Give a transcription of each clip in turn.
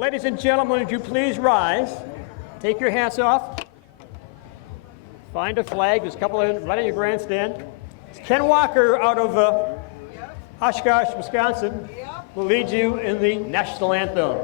Ladies and gentlemen, would you please rise? Take your hats off. Find a flag. There's a couple of right in your grandstand. It's Ken Walker out of Oshkosh, Wisconsin, will lead you in the national anthem.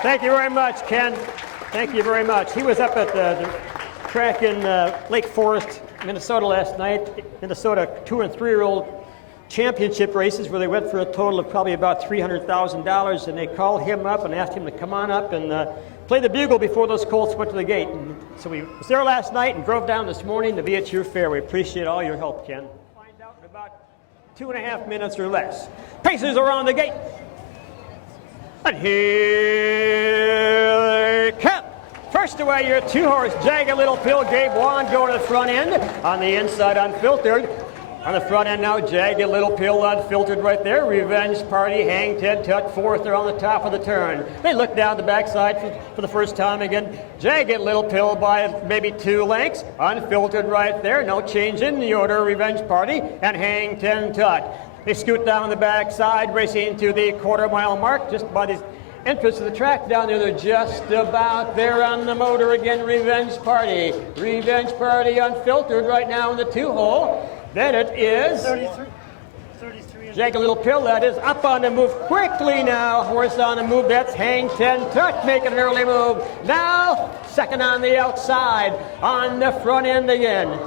Thank you very much, Ken. Thank you very much. He was up at the track in Lake Forest, Minnesota last night. Minnesota 2- and 3-year-old championship races where they went for a total of probably about $300,000, and they called him up and asked him to come on up and play the bugle before those colts went to the gate. And so we was there last night and drove down this morning to be at your fair. We appreciate all your help, Ken. Find out in about 2.5 minutes or less. Pacers are on the gate. And here they come. First away, your 2-horse, Jagged Little Pill, Gabe Wan going to the front end. On the inside, Unfiltered. On the front end now, Jagged Little Pill, Unfiltered right there. Revenge Party, Hang 10 Tut, fourth. They're on the top of the turn. They look down the backside for the first time again. Jagged Little Pill by maybe 2 lengths. Unfiltered right there. No change in the order. Revenge Party and Hang 10 Tut. They scoot down the backside, racing to the quarter-mile mark, just by the entrance of the track down there. They're just about there on the motor again. Revenge Party. Revenge Party Unfiltered right now in the 2-hole. Then it is 33. Jagged Little Pill, that is up on the move quickly now. Horse on the move, that's Hang 10 Tut making an early move. Now, second on the outside, on the front end again.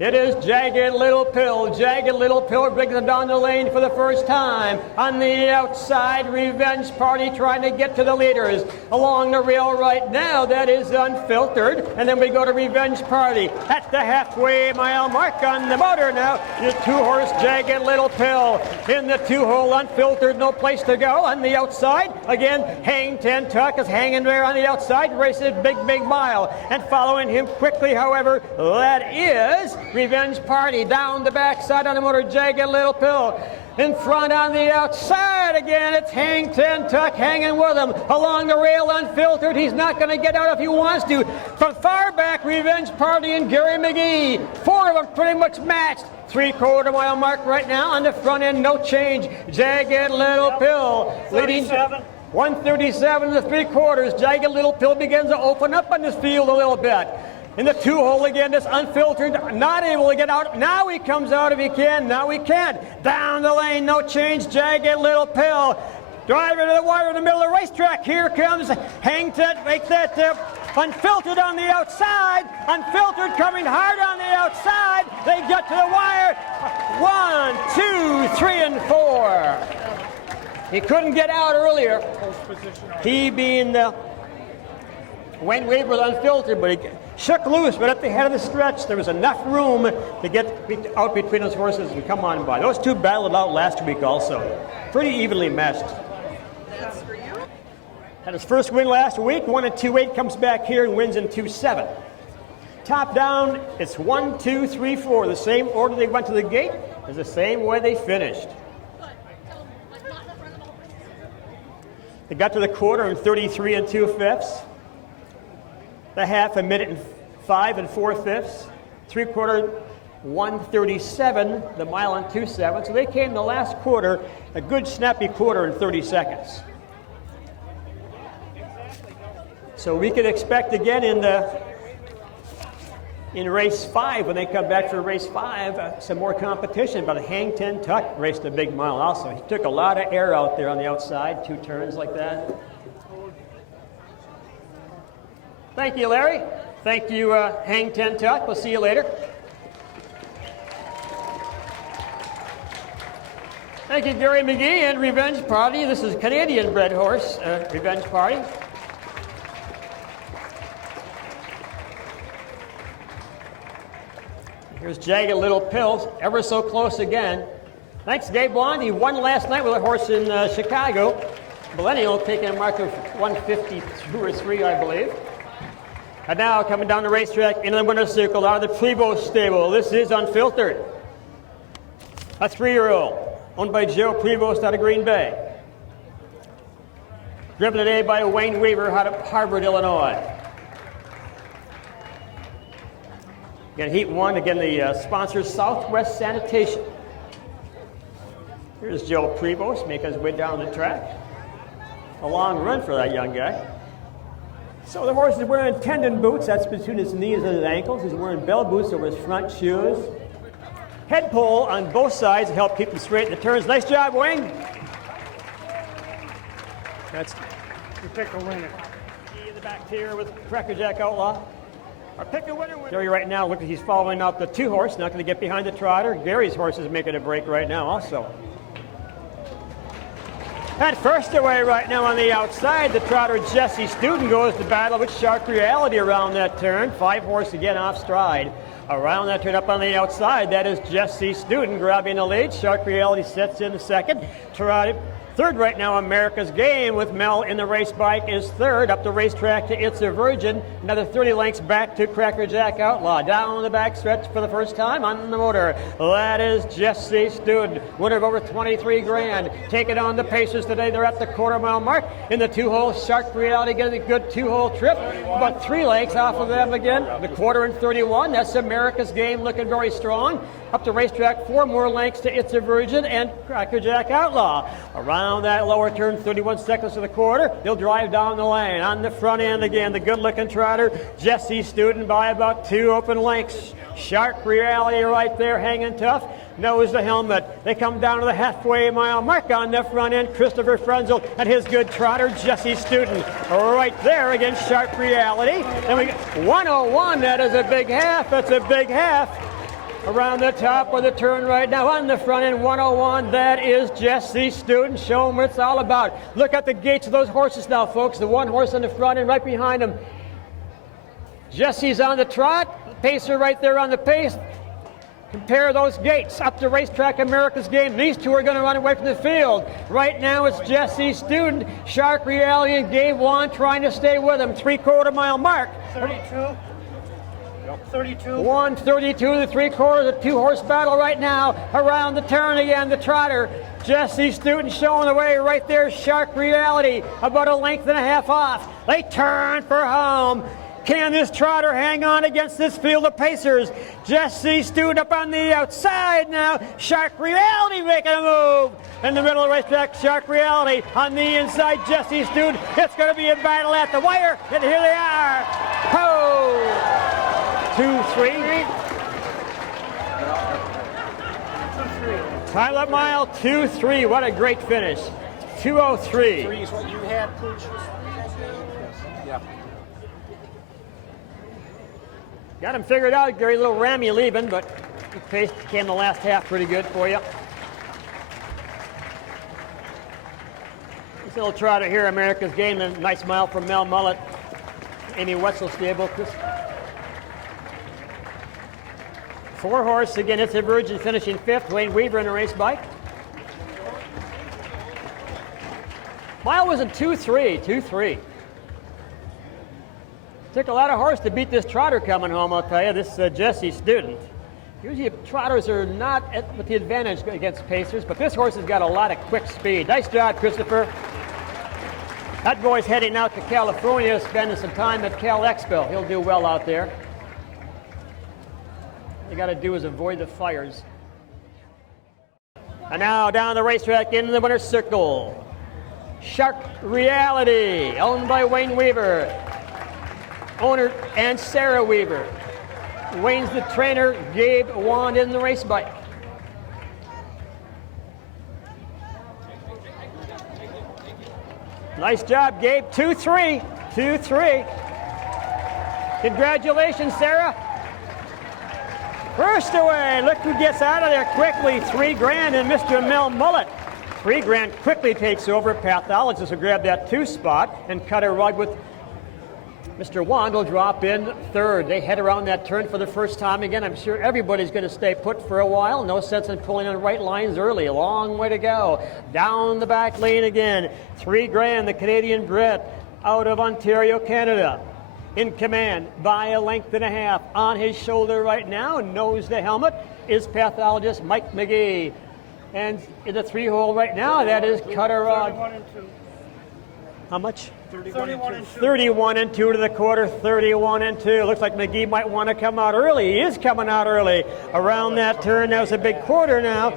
It is Jagged Little Pill. Jagged Little Pill brings them down the lane for the first time. On the outside, Revenge Party trying to get to the leaders. Along the rail right now, that is Unfiltered. And then we go to Revenge Party at the halfway mile mark on the motor now. Your 2-horse, Jagged Little Pill. In the 2-hole, Unfiltered, no place to go. On the outside, again, Hang 10 Tuck is hanging there on the outside, races big mile. And following him quickly, however, that is Revenge Party. Down the backside on the motor, Jagged Little Pill. In front on the outside again, it's Hang 10 Tuck hanging with him. Along the rail, Unfiltered. He's not going to get out if he wants to. From far back, Revenge Party and Gary McGee. 4 of them pretty much matched. 3/4 mile mark right now on the front end, no change. Jagged Little Pill leading 137 3/4. Jagged Little Pill begins to open up on this field a little bit. In the 2-hole again, this Unfiltered, not able to get out. Now he comes out if he can. Now he can't. Down the lane, no change. Jagged Little Pill. Driver to the wire in the middle of the racetrack. Here comes Hang 10, make that Unfiltered on the outside. Unfiltered coming hard on the outside. They get to the wire. 1, 2, 3, and 4. He couldn't get out earlier. He being the Wayne Weaver was unfiltered, but he shook loose. But at the head of the stretch, there was enough room to get out between those horses and come on by. Those two battled out last week also. Pretty evenly matched. Had his first win last week, won in 2-8, comes back here and wins in 2-7. Top down, it's 1, 2, 3, 4. The same order they went to the gate is the same way they finished. They got to the quarter in 33 2/5. The half, a minute and 5 4/5. Three-quarter, 1:37. The mile in 2:7. So they came the last quarter, a good snappy quarter in 30 seconds. So we could expect again in race 5, when they come back for race 5, some more competition. But Hang Ten Tuck raced a big mile also. He took a lot of air out there on the outside, 2 turns like that. Thank you, Larry. Thank you, Hang Ten Tuck. We'll see you later. Thank you, Gary McGee and Revenge Party. This is a Canadian-bred horse, Revenge Party. Here's Jagged Little Pills, ever so close again. Thanks, Gabe Blond. He won last night with a horse in Chicago. Millennial taking a mark of 152 or 3, I believe. And now coming down the racetrack into the winner's circle out of the Prevost stable. This is Unfiltered. A 3-year-old, owned by Joe Prevost out of Green Bay. Driven today by Wayne Weaver out of Harvard, Illinois. Again, Heat 1, again, the sponsor Southwest Sanitation. Here's Joe Prevost making his way down the track. A long run for that young guy. So the horse is wearing tendon boots. That's between his knees and his ankles. He's wearing bell boots over his front shoes. Head pole on both sides to help keep him straight in the turns. Nice job, Wayne. That's You pick a winner. in the back here with Crackerjack Outlaw. Our pick a winner. Gary right now, look, he's following out the 2 horse. Not going to get behind the trotter. Gary's horse is making a break right now also. And first away right now on the outside, the trotter Jesse Student goes to battle with Shark Reality around that turn. 5 horse again off stride. Around that turn up on the outside, that is Jesse Student grabbing the lead. Shark Reality sets in the second. Trotted third right now, America's Game with Mel in the race bike is third. Up the racetrack to It's a Virgin. Another 30 lengths back to Crackerjack Outlaw. Down the back stretch for the first time on the motor. That is Jesse Student, winner of over 23 grand. Taking on the Pacers today. They're at the quarter-mile mark in the 2-hole. Shark Reality getting a good 2-hole trip. About 3 lengths off of them again. The quarter and 31. That's America's Game looking very strong. Up the racetrack, 4 more lengths to It's a Virgin and Crackerjack Outlaw. Around that lower turn, 31 seconds to the quarter. They'll drive down the lane. On the front end again, the good-looking trotter, Jesse Student by about 2 open lengths. Shark Reality right there, hanging tough. Knows the helmet. They come down to the halfway mile mark on the front end. Christopher Frenzel and his good trotter, Jesse Student. Right there against Shark Reality. And we got 101. That is a big half. That's a big half. Around the top of the turn right now on the front end, 101. That is Jesse Student. Show them what it's all about. Look at the gates of those horses now, folks. The 1 horse on the front end right behind him. Jesse's on the trot. Pacer right there on the pace. Compare those gates. Up the racetrack, America's Game. These 2 are going to run away from the field. Right now it's Jesse Student, Shark Reality, and Gabe Wan trying to stay with him. 3/4 mile mark. 32. 32. 132 to 3/4, a 2-horse battle right now. Around the turn again, the trotter. Jesse Student showing the way right there. Shark Reality about 1.5 lengths off. They turn for home. Can this trotter hang on against this field of Pacers? Jesse Student up on the outside now. Shark Reality making a move. In the middle of the racetrack, Shark Reality on the inside, Jesse Student. It's going to be a battle at the wire, and here they are. Ho! 2-3. Time up mile 2-3. What a great finish. 2:03. 3 is what you had, Pooch? Yeah. Got him figured out, Gary. A little rammy leaving, but the pace came the last half pretty good for you. This little trotter here, America's Game, a nice mile from Mel Mullet, Amy Wetzel stable. 4-horse, again, it's a Virgin finishing 5th. Wayne Weaver in a race bike. Mile was a 2-3. Took a lot of horse to beat this trotter coming home, I'll tell you. This Jesse Student. Usually trotters are not with the advantage against pacers, but this horse has got a lot of quick speed. Nice job, Christopher. That boy's heading out to California, spending some time at Cal Expo. He'll do well out there. All you got to do is avoid the fires. And now down the racetrack into the winner's circle. Shark Reality, owned by Wayne Weaver. Owner and Sarah Weaver. Wayne's the trainer, Gabe Wand in the race bike. Nice job, Gabe. 2-3. Congratulations, Sarah. First away. Look who gets out of there quickly. $3 grand and Mr. Mel Mullet. $3 grand quickly takes over. Pathologist will grab that 2 spot and cut a rug with Mr. Wand will drop in 3rd. They head around that turn for the first time again. I'm sure everybody's going to stay put for a while. No sense in pulling on right lines early. A long way to go. Down the back lane again. $3 grand, the Canadian bred out of Ontario, Canada. In command by a length and a half. On his shoulder right now, knows the helmet, is pathologist Mike McGee. And in the 3-hole right now, that is Cutter Rod. 31 and 2. How much? 31 and 2. 31 and 2 to the quarter, 31 and 2. Looks like McGee might want to come out early. He is coming out early. Around that turn, that was a big quarter now.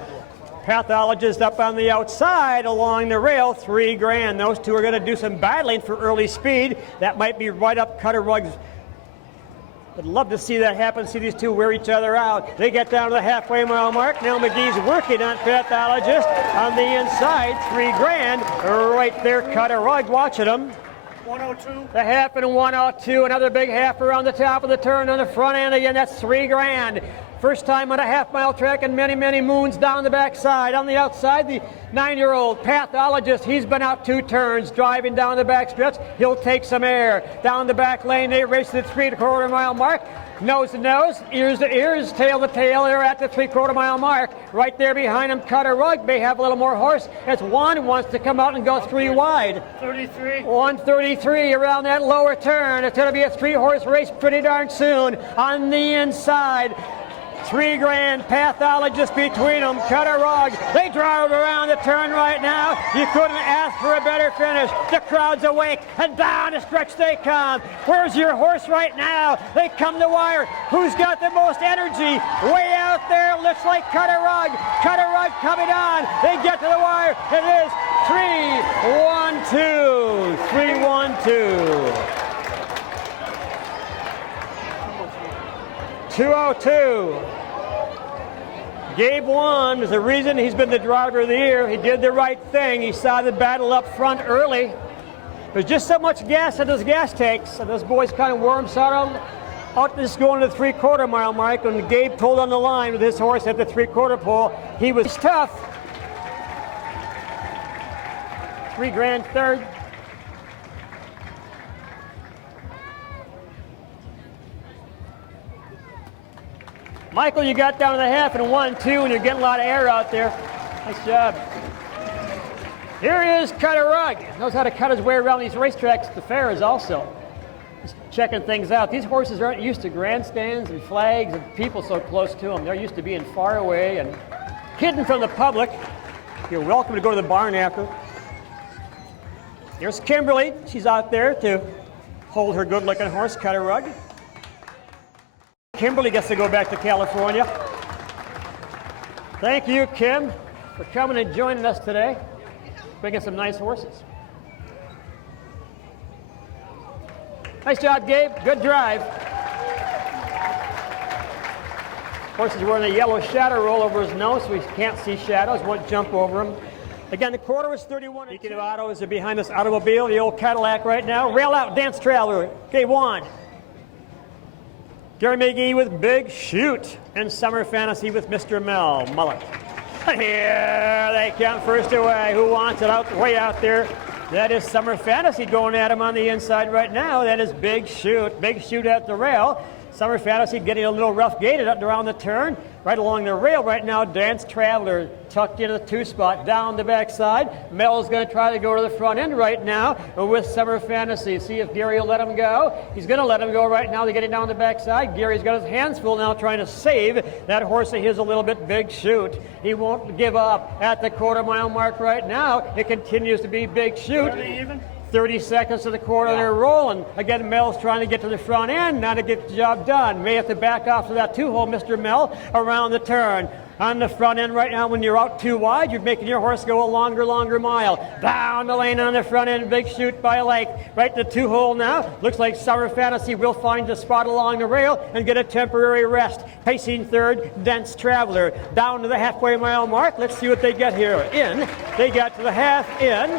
Pathologist up on the outside along the rail, $3 grand. Those two are going to do some battling for early speed. That might be right up Cutter Rug's. I'd love to see that happen, see these two wear each other out. They get down to the halfway mile mark. Now McGee's working on Pathologist on the inside, $3 grand. Right there, Cutter Rug watching him. 102. The half and 102, another big half around the top of the turn on the front end again, that's $3 grand. First time on a half-mile track in many, many moons down the backside. On the outside, the 9-year-old Pathologist, he's been out 2 turns, driving down the back stretch. He'll take some air. Down the back lane, they race to the 3/4 mile mark. Nose to nose, ears to ears, tail to tail. They're at the 3/4 mile mark. Right there behind him, Cutter Rug may have a little more horse. As Juan wants to come out and go 3 wide. 33. 133 around that lower turn. It's going to be a 3-horse race pretty darn soon. On the inside, $3 grand, Pathologist between them, Cutter Rug. They drive around the turn right now. You couldn't ask for a better finish. The crowd's awake, and down the stretch they come. Where's your horse right now? They come to wire. Who's got the most energy? Way out there, looks like Cutter Rug. Cutter Rug coming on. They get to the wire. It is 3-1-2. 3-1-2. 202. Gabe Wand is the reason he's been the driver of the year. He did the right thing. He saw the battle up front early. There's just so much gas that those gas tanks, and those boys kind of wore himself out just going to the 3/4 mile mark. When Gabe pulled on the line with his horse at the 3/4 pole, he was tough. $3 grand, 3rd. Michael, you got down to the half and 1-2, and you're getting a lot of air out there. Nice job. Here is Cutter Rug. Knows how to cut his way around these racetracks. The fairs also. Just checking things out. These horses aren't used to grandstands and flags and people so close to them. They're used to being far away and hidden from the public. You're welcome to go to the barn after. Here's Kimberly. She's out there to hold her good-looking horse, Cutter Rug. Kimberly gets to go back to California. Thank you, Kim, for coming and joining us today, bringing some nice horses. Nice job, Gabe. Good drive. Horse is wearing a yellow shadow roll over his nose, so he can't see shadows, won't jump over him. Again, the quarter is 31. Speaking of autos, they're behind this automobile, the old Cadillac right now. Rail out, dance trailer. Gabe Wand. Gary McGee with Big Shoot, and Summer Fantasy with Mr. Mel Mullet. Here they come first away. Who wants it out way out there? That is Summer Fantasy going at him on the inside right now. That is Big Shoot. Big Shoot at the rail. Summer Fantasy getting a little rough gated up around the turn. Right along the rail right now, Dance Traveler tucked into the 2 spot down the backside. Mel's going to try to go to the front end right now with Summer Fantasy. See if Gary will let him go. He's going to let him go right now. They're getting down the backside. Gary's got his hands full now trying to save that horse of his a little bit. Big Shoot. He won't give up at the quarter-mile mark right now. It continues to be Big Shoot. 30 seconds to the quarter, they're rolling. Again, Mel's trying to get to the front end, now to get the job done. May have to back off to that 2-hole, Mr. Mel, around the turn. On the front end right now, when you're out too wide, you're making your horse go a longer mile. Down the lane on the front end, Big Shoot by a lake. Right to 2-hole now. Looks like Summer Fantasy will find the spot along the rail and get a temporary rest. Pacing third, Dance Traveler. Down to the halfway mile mark. Let's see what they get here. In. They got to the half in.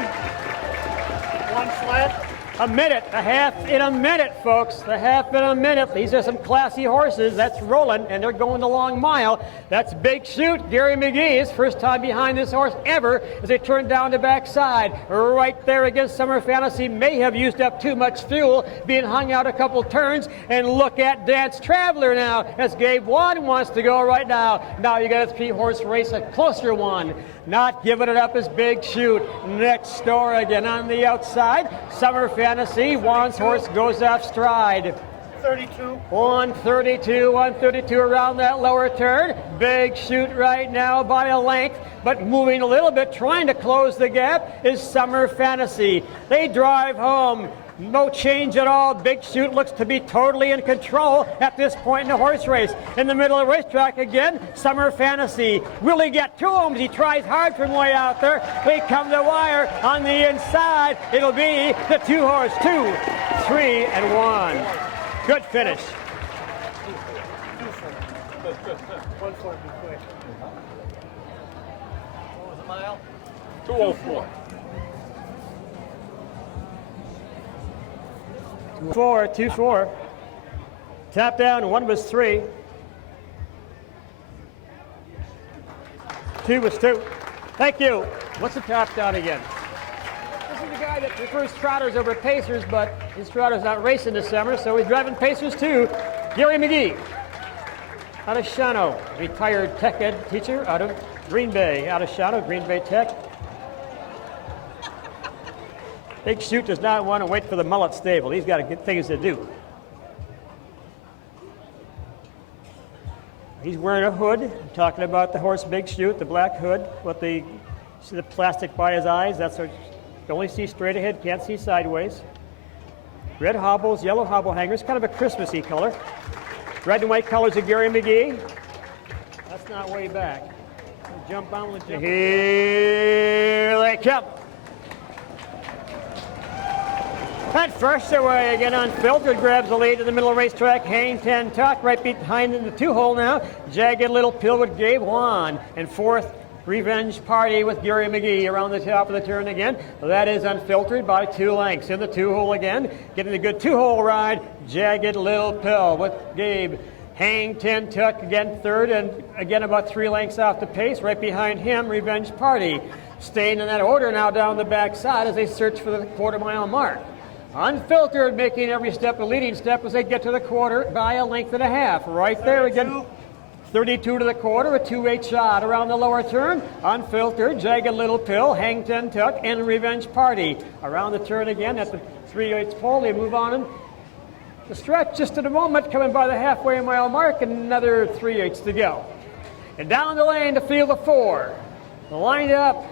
One flat. A minute, a half in a minute, folks. A half in a minute. These are some classy horses. That's rolling, and they're going the long mile. That's Big Shoot. Gary McGee, his first time behind this horse ever as they turn down the backside. Right there against Summer Fantasy. May have used up too much fuel, being hung out a couple turns. And look at Dance Traveler now as Gabe Wan wants to go right now. Now you got a 3-horse race, a closer one. Not giving it up is Big Shoot. Next door again on the outside. Summer Fantasy. Juan's horse goes off stride. 32. 132 around that lower turn. Big Shoot right now by a length, but moving a little bit, trying to close the gap is Summer Fantasy. They drive home. No change at all. Big Shoot looks to be totally in control at this point in the horse race. In the middle of the racetrack again, Summer Fantasy. Will he get to him? He tries hard from way out there. They come to wire on the inside. It'll be the 2-horse, 2, 3, and 1. Good finish. 140 quick. What was the mile? 204. 2-4. Tap down, 1 was 3. 2 was 2. Thank you. What's the tap down again? This is the guy that prefers trotters over pacers, but his trotter's not racing this summer, so he's driving pacers too. Gary McGee, out of Shawano, retired tech ed teacher out of Green Bay. Out of Shawano, Green Bay Tech. Big Shoot does not want to wait for the Mullet stable. He's got to get things to do. He's wearing a hood. I'm talking about the horse Big Shoot, the black hood with the, see the plastic by his eyes. That's what you only see straight ahead, can't see sideways. Red hobbles, yellow hobble hangers, kind of a Christmassy color. Red and white colors of Gary McGee. That's not way back. Jump on with jump. Here they come. At first away again, Unfiltered grabs the lead in the middle of the racetrack. Hang 10 Tuck right behind in the 2-hole now. Jagged Little Pill with Gabe Wan. And 4th, Revenge Party with Gary McGee around the top of the turn again. That is Unfiltered by 2 lengths. In the 2-hole again, getting a good 2-hole ride. Jagged Little Pill with Gabe. Hang 10 Tuck again 3rd, and again about 3 lengths off the pace. Right behind him, Revenge Party. Staying in that order now down the backside as they search for the quarter-mile mark. Unfiltered making every step a leading step as they get to the quarter by a length and a half. Right there again. 32 to the quarter, a 2-8 shot around the lower turn. Unfiltered, Jagged Little Pill, Hang 10 Tuck, and Revenge Party. Around the turn again at the 3/8 pole. They move on the stretch just at the moment, coming by the halfway mile mark, and another 3/8 to go. And down the lane to field of 4. Lined up.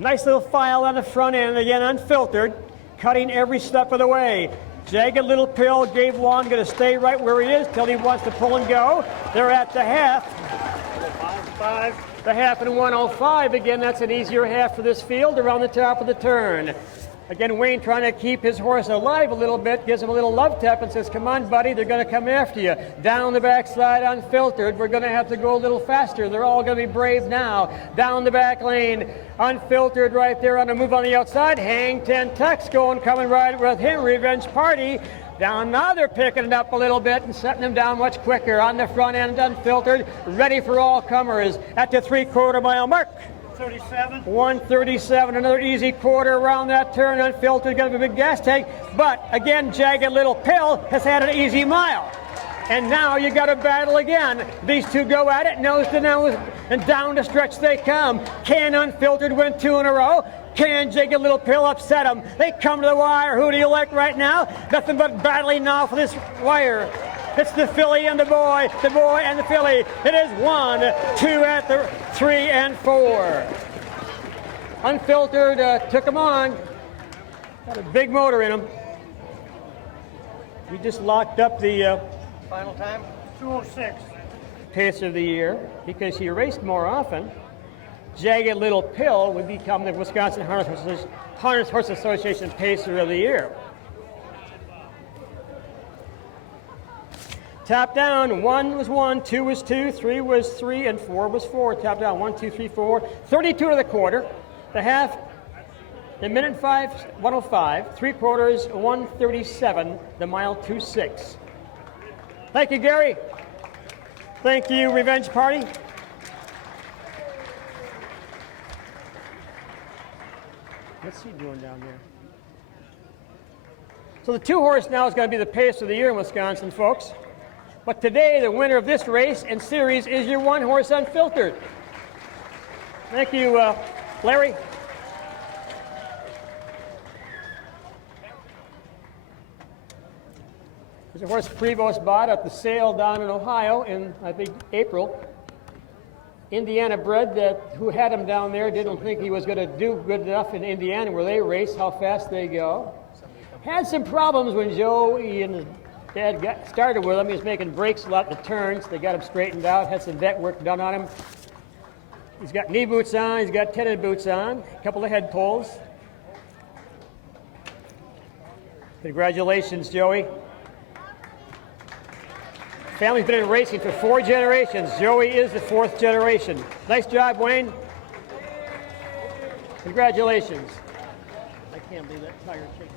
Nice little file on the front end, again Unfiltered. Cutting every step of the way. Jagged Little Pill, Gabe Wan going to stay right where he is till he wants to pull and go. They're at the half. 5. The half and 105. Again, that's an easier half for this field around the top of the turn. Again, Wayne trying to keep his horse alive a little bit, gives him a little love tap and says, come on, buddy, they're going to come after you. Down the backside, Unfiltered. We're going to have to go a little faster. They're all going to be brave now. Down the back lane, Unfiltered right there on the move on the outside. Hang 10 Tucks going, coming right with him. Revenge Party. Down now, they're picking it up a little bit and setting him down much quicker. On the front end, Unfiltered, ready for all comers at the 3/4 mile mark. 37. 137, another easy quarter around that turn. Unfiltered, going to be a big gas tank. But again, Jagged Little Pill has had an easy mile. And now you got to battle again. These two go at it, nose to nose, and down the stretch they come. Can Unfiltered win 2 in a row? Can Jagged Little Pill upset them? They come to the wire. Who do you like right now? Nothing but battling now for this wire. It's the filly and the boy and the filly. It is 1, 2 at the 3 and 4. Unfiltered took him on. Got a big motor in him. He just locked up the Final time? 2:06. pace of the year because he raced more often. Jagged Little Pill would become the Wisconsin Harness Horse Association Pacer of the Year. Tap down, 1 was 1, 2 was 2, 3 was 3, and 4 was 4. Tap down, 1, 2, 3, 4. 32 to the quarter. The half, the minute 5, 105. 3/4, 137. The mile, 2:06. Thank you, Gary. Thank you, Revenge Party. What's he doing down there? So the 2-horse now is going to be the pace of the year in Wisconsin, folks. But today, the winner of this race and series is your 1-horse Unfiltered. Thank you, Larry. There's a horse Prevost bought at the sale down in Ohio in, I think, April. Indiana bred who had him down there didn't think he was going to do good enough in Indiana where they race, how fast they go. Had some problems when Joey and his dad got started with him. He was making breaks a lot in the turns. They got him straightened out, had some vet work done on him. He's got knee boots on, he's got tennis boots on, a couple of head pulls. Congratulations, Joey. Family's been in racing for 4 generations. Joey is the 4th generation. Nice job, Wayne. Congratulations. I can't believe that tire shakes.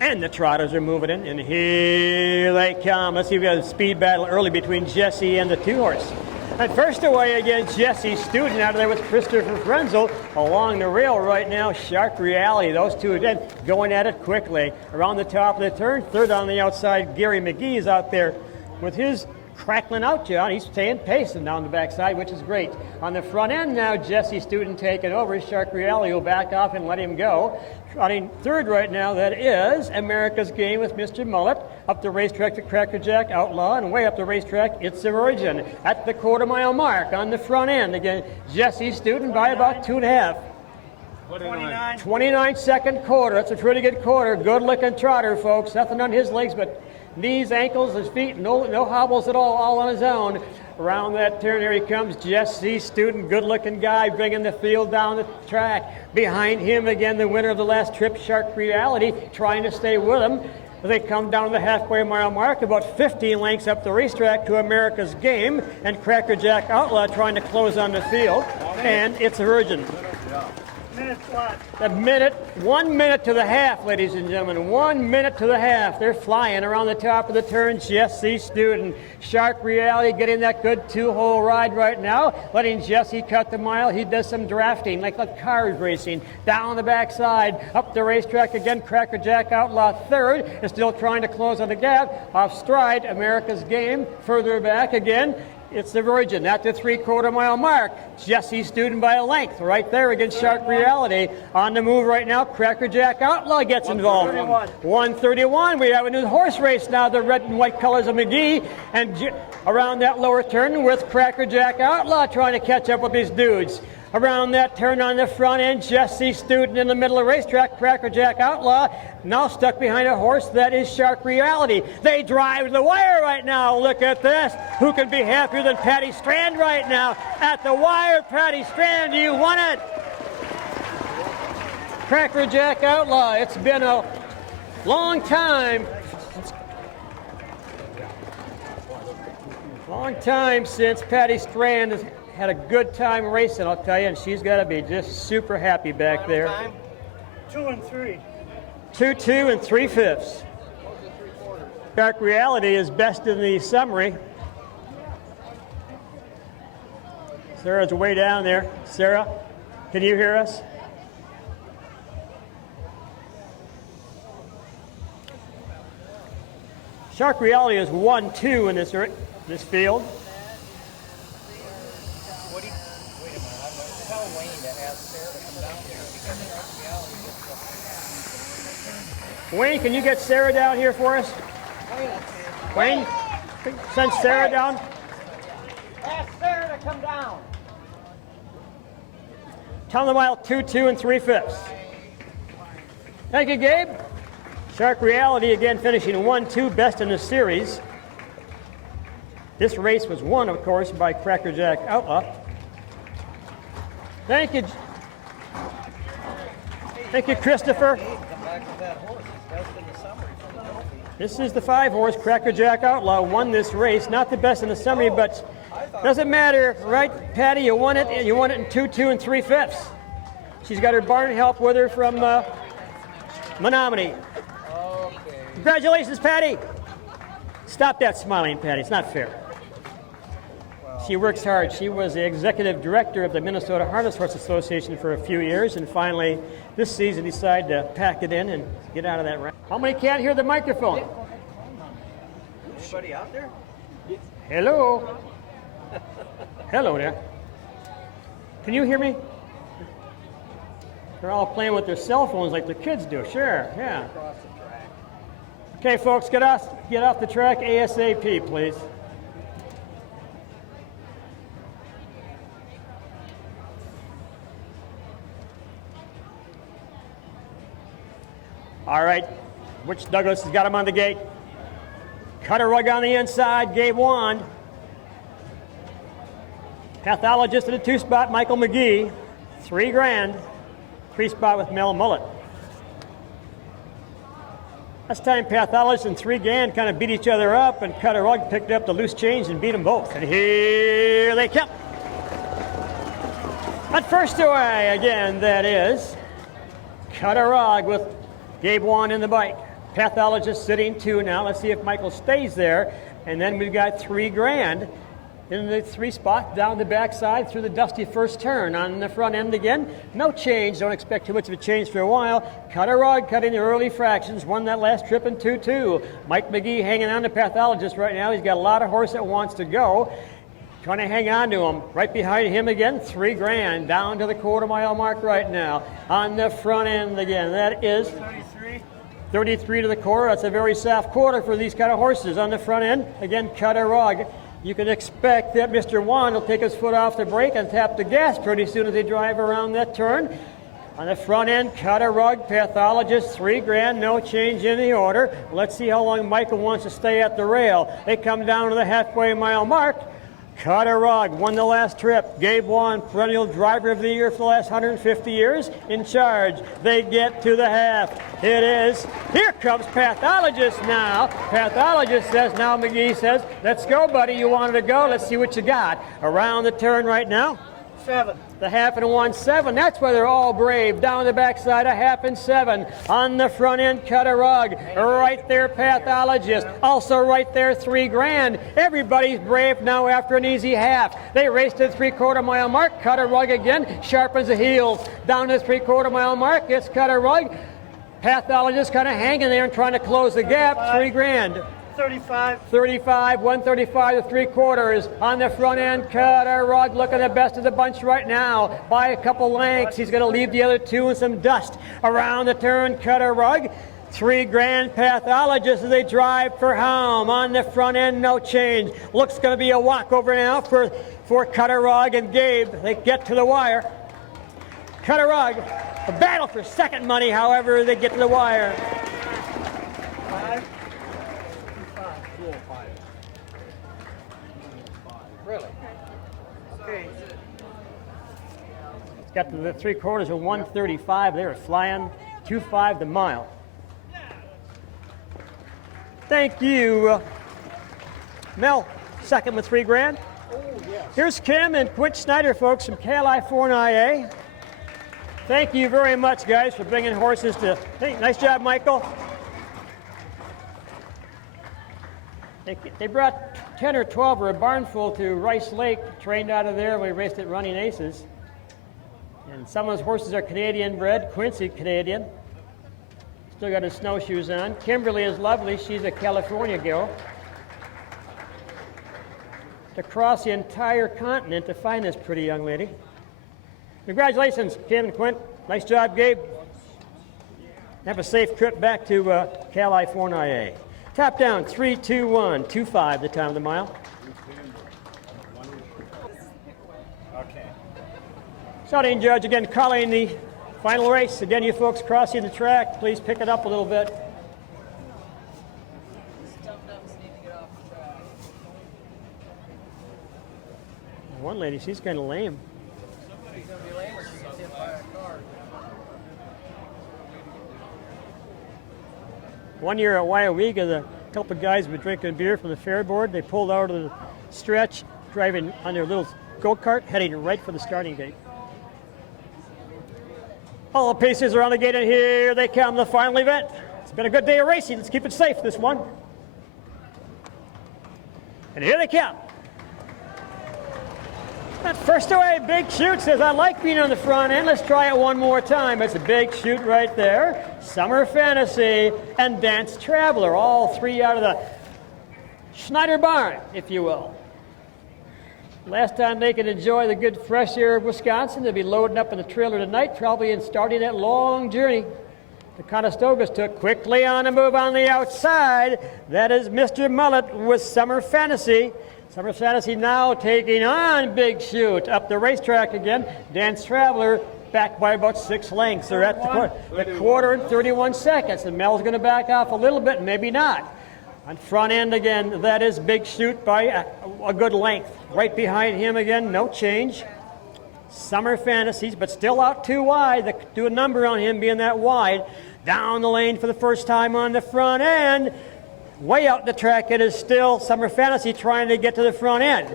And the trotters are moving in, and here they come. Let's see if we have a speed battle early between Jesse and the 2-horse. And first away again, Jesse Student out of there with Christopher Frenzel along the rail right now. Shark Reality, those two again going at it quickly. Around the top of the turn, third on the outside, Gary McGee is out there with his crackling out, John. He's staying pacing down the backside, which is great. On the front end now, Jesse Student taking over. Shark Reality will back off and let him go. Trotting third right now, that is America's Game with Mr. Mullet. Up the racetrack to Cracker Jack Outlaw, and way up the racetrack, It's the Origin. At the 1/4 mile mark on the front end, again, Jesse Student by about 2.5. 29-second quarter. That's a pretty good quarter. Good-looking trotter, folks. Nothing on his legs but knees, ankles, his feet, no hobbles at all on his own. Around that turn, here he comes, Jesse Student, good-looking guy, bringing the field down the track. Behind him, again, the winner of the last trip, Shark Reality, trying to stay with him. They come down the halfway mile mark, about 15 lengths up the racetrack to America's Game, and Cracker Jack Outlaw trying to close on the field, and It's a Virgin. Minute flat. A minute, 1 minute to the half, ladies and gentlemen. 1 minute to the half. They're flying around the top of the turn. Jesse Student. Shark Reality getting that good 2-hole ride right now. Letting Jesse cut the mile. He does some drafting, like cars racing. Down the backside, up the racetrack again. Cracker Jack Outlaw third. Is still trying to close on the gap. Off stride, America's Game. Further back again. It's the Virgin at the 3/4 mile mark. Jesse Student by a length right there against Shark Reality. On the move right now, Cracker Jack Outlaw gets involved. 131. We have a new horse race now, the red and white colors of McGee. And around that lower turn with Cracker Jack Outlaw trying to catch up with these dudes. Around that turn on the front end, Jesse Student in the middle of the racetrack, Cracker Jack Outlaw, now stuck behind a horse that is Shark Reality. They drive to the wire right now. Look at this. Who can be happier than Patty Strand right now? At the wire, Patty Strand, you won it. Cracker Jack Outlaw. It's been a long time. Long time since Patty Strand has had a good time racing, I'll tell you, and she's got to be just super happy back there. Time. 2 and 3. 2-2 and 3/5. Dark Reality is best in the summary. Sarah's way down there. Sarah, can you hear us? Shark Reality is 1-2 in this field. Woody, wait a minute. I'm going to tell Wayne to ask Sarah to come down here because Shark Reality Wayne, can you get Sarah down here for us? Wayne, send Sarah down. Ask Sarah to come down. Tell them about 2-2 and 3/5. Thank you, Gabe. Shark Reality again finishing 1-2, best in the series. This race was won, of course, by Cracker Jack Outlaw. Thank you. Thank you, Christopher. Come back with that horse. It's best in the summary for the trophy. This is the 5-horse. Cracker Jack Outlaw won this race. Not the best in the summary, but doesn't matter, right, Patty? You won it. You won it in 2-2 and 3/5. She's got her barn help with her from Menominee. Congratulations, Patty. Stop that smiling, Patty. It's not fair. She works hard. She was the executive director of the Minnesota Harness Horse Association for a few years, and finally this season decided to pack it in and get out of that round. How many can't hear the microphone? Anybody out there? Hello. Hello there. Can you hear me? They're all playing with their cell phones like the kids do. Sure, yeah. Across the track. Okay, folks, get off the track ASAP, please. All right, Rich Douglas has got him on the gate. Cutter Rug on the inside, Gabe Wand. Pathologist at the 2-spot, Michael McGee. $3,000. 3-spot with Mel Mullet. Last time Pathologist and $3,000 kind of beat each other up, and Cutter Rug picked up the loose change and beat them both. And here they come. At first away again, that is Cutter Rug with Gabe Wand in the bike. Pathologist sitting 2 now. Let's see if Michael stays there. And then we've got $3,000 in the 3-spot down the backside through the dusty first turn. On the front end again, no change. Don't expect too much of a change for a while. Cutter Rug cutting the early fractions. Won that last trip in 2-2. Mike McGee hanging on to Pathologist right now. He's got a lot of horse that wants to go. Trying to hang on to him. Right behind him again, $3,000 down to the quarter-mile mark right now. On the front end again, that is 33. 33 to the quarter. That's a very soft quarter for these kind of horses. On the front end, again, Cutter Rug. You can expect that Mr. Wand will take his foot off the brake and tap the gas pretty soon as they drive around that turn. On the front end, Cutter Rug, Pathologist, $3,000, no change in the order. Let's see how long Michael wants to stay at the rail. They come down to the halfway mile mark. Cutter Rug won the last trip. Gabe Wand, perennial driver of the year for the last 150 years, in charge. They get to the half. It is. Here comes Pathologist now. Pathologist says, now McGee says, let's go, buddy. You wanted to go. Let's see what you got. Around the turn right now. 7. The half and 1-7. That's why they're all brave. Down the backside, a half and 7. On the front end, Cutter Rug. Right there, Pathologist. Also right there, $3,000. Everybody's brave now after an easy half. They race to the 3/4 mile mark. Cutter Rug again sharpens the heels. Down to the 3/4 mile mark. It's Cutter Rug. Pathologist kind of hanging there and trying to close the gap. $3,000. 35. 35, 135 to 3/4 on the front end. Cutter Rug looking the best of the bunch right now by a couple lengths. He's going to leave the other two in some dust. Around the turn, Cutter Rug. $3,000 Pathologist as they drive for home. On the front end, no change. Looks going to be a walkover now for Cutter Rug and Gabe. They get to the wire. Cutter Rug, a battle for second money, however, they get to the wire. 5. Really? Okay. got to the 3/4 of 135. They were flying 2.5 the mile. Thank you, Mel. Second with $3,000. Oh, yes. Here's Kim and Quint Snyder, folks, from California. Thank you very much, guys, for bringing horses to. Hey, nice job, Michael. They brought 10 or 12 or a barn full to Rice Lake, trained out of there. We raced at Running Aces. And some of those horses are Canadian bred, Quincy Canadian. Still got his snowshoes on. Kimberly is lovely. She's a California girl. To cross the entire continent to find this pretty young lady. Congratulations, Kim and Quint. Nice job, Gabe. Have a safe trip back to California. Tap down, 3, 2, 1, 2.5 the time of the mile. Okay. Starting judge again calling the final race. Again, you folks crossing the track, please pick it up a little bit. One lady, she's kind of lame. Somebody's going to be lame when she gets hit by a car. One year at Wyowega, the couple of guys were drinking beer from the fair board. They pulled out of the stretch, driving on their little go-kart, heading right for the starting gate. All the pacers are on the gate, and here they come, the final event. It's been a good day of racing. Let's keep it safe, this one. And here they come. That first away, Big Shoot says, I like being on the front end. Let's try it one more time. It's a Big Shoot right there. Summer Fantasy and Dance Traveler, all three out of the Schneider barn, if you will. Last time they could enjoy the good fresh air of Wisconsin, they'll be loading up in the trailer tonight, probably and starting that long journey. The Conestogas took quickly on a move on the outside. That is Mr. Mullet with Summer Fantasy. Summer Fantasy now taking on Big Shoot up the racetrack again. Dance Traveler back by about 6 lengths. They're at the quarter and 31 seconds. And Mel's going to back off a little bit, maybe not. On front end again, that is Big Shoot by a good length. Right behind him again, no change. Summer Fantasies, but still out too wide. They do a number on him being that wide. Down the lane for the first time on the front end. Way out the track, it is still Summer Fantasy trying to get to the front end.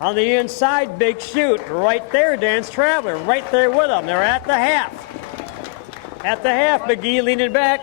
On the inside, Big Shoot. Right there, Dance Traveler. Right there with them. They're at the half. At the half, McGee leaning back.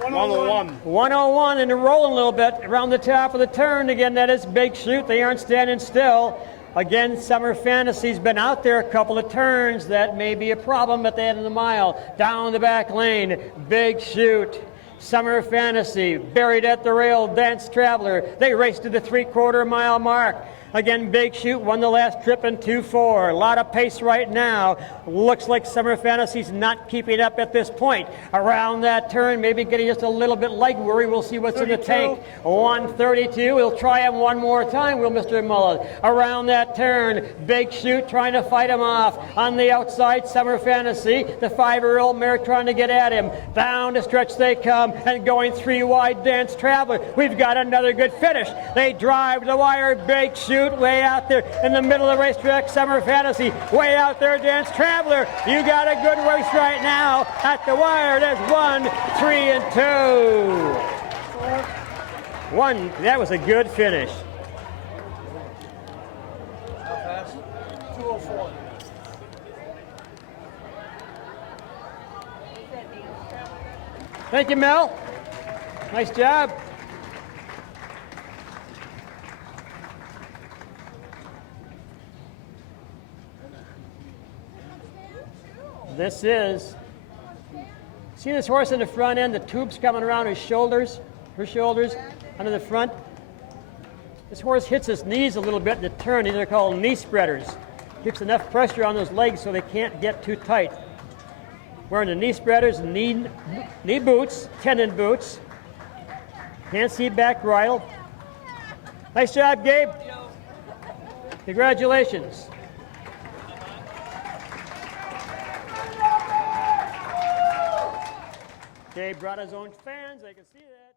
101. 101, and they're rolling a little bit around the top of the turn. Again, that is Big Shoot. They aren't standing still. Again, Summer Fantasy's been out there a couple of turns. That may be a problem at the end of the mile. Down the back lane, Big Shoot. Summer Fantasy, buried at the rail, Dance Traveler. They race to the 3/4 mile mark. Again, Big Shoot won the last trip in 2.4. A lot of pace right now. Looks like Summer Fantasy's not keeping up at this point. Around that turn, maybe getting just a little bit leg worry. We'll see what's 32. In the tank. 132. We'll try him one more time, will Mr. Mullet. Around that turn, Big Shoot trying to fight him off. On the outside, Summer Fantasy, the 5-year-old mare trying to get at him. Down the stretch they come, and going 3 wide, Dance Traveler. We've got another good finish. They drive the wire, Big Shoot way out there in the middle of the racetrack. Summer Fantasy way out there, Dance Traveler. You got a good race right now at the wire. There's 1, 3, and 2. 1. That was a good finish. How fast? 204. Thank you, Mel. Nice job. This is, see this horse in the front end, the tubes coming around his shoulders, her shoulders, under the front. This horse hits his knees a little bit in the turn. These are called knee spreaders. Keeps enough pressure on those legs so they can't get too tight. Wearing the knee spreaders, knee boots, tendon boots. Can't see back bridle. Nice job, Gabe. Congratulations. Gabe brought his own fans. I can see that.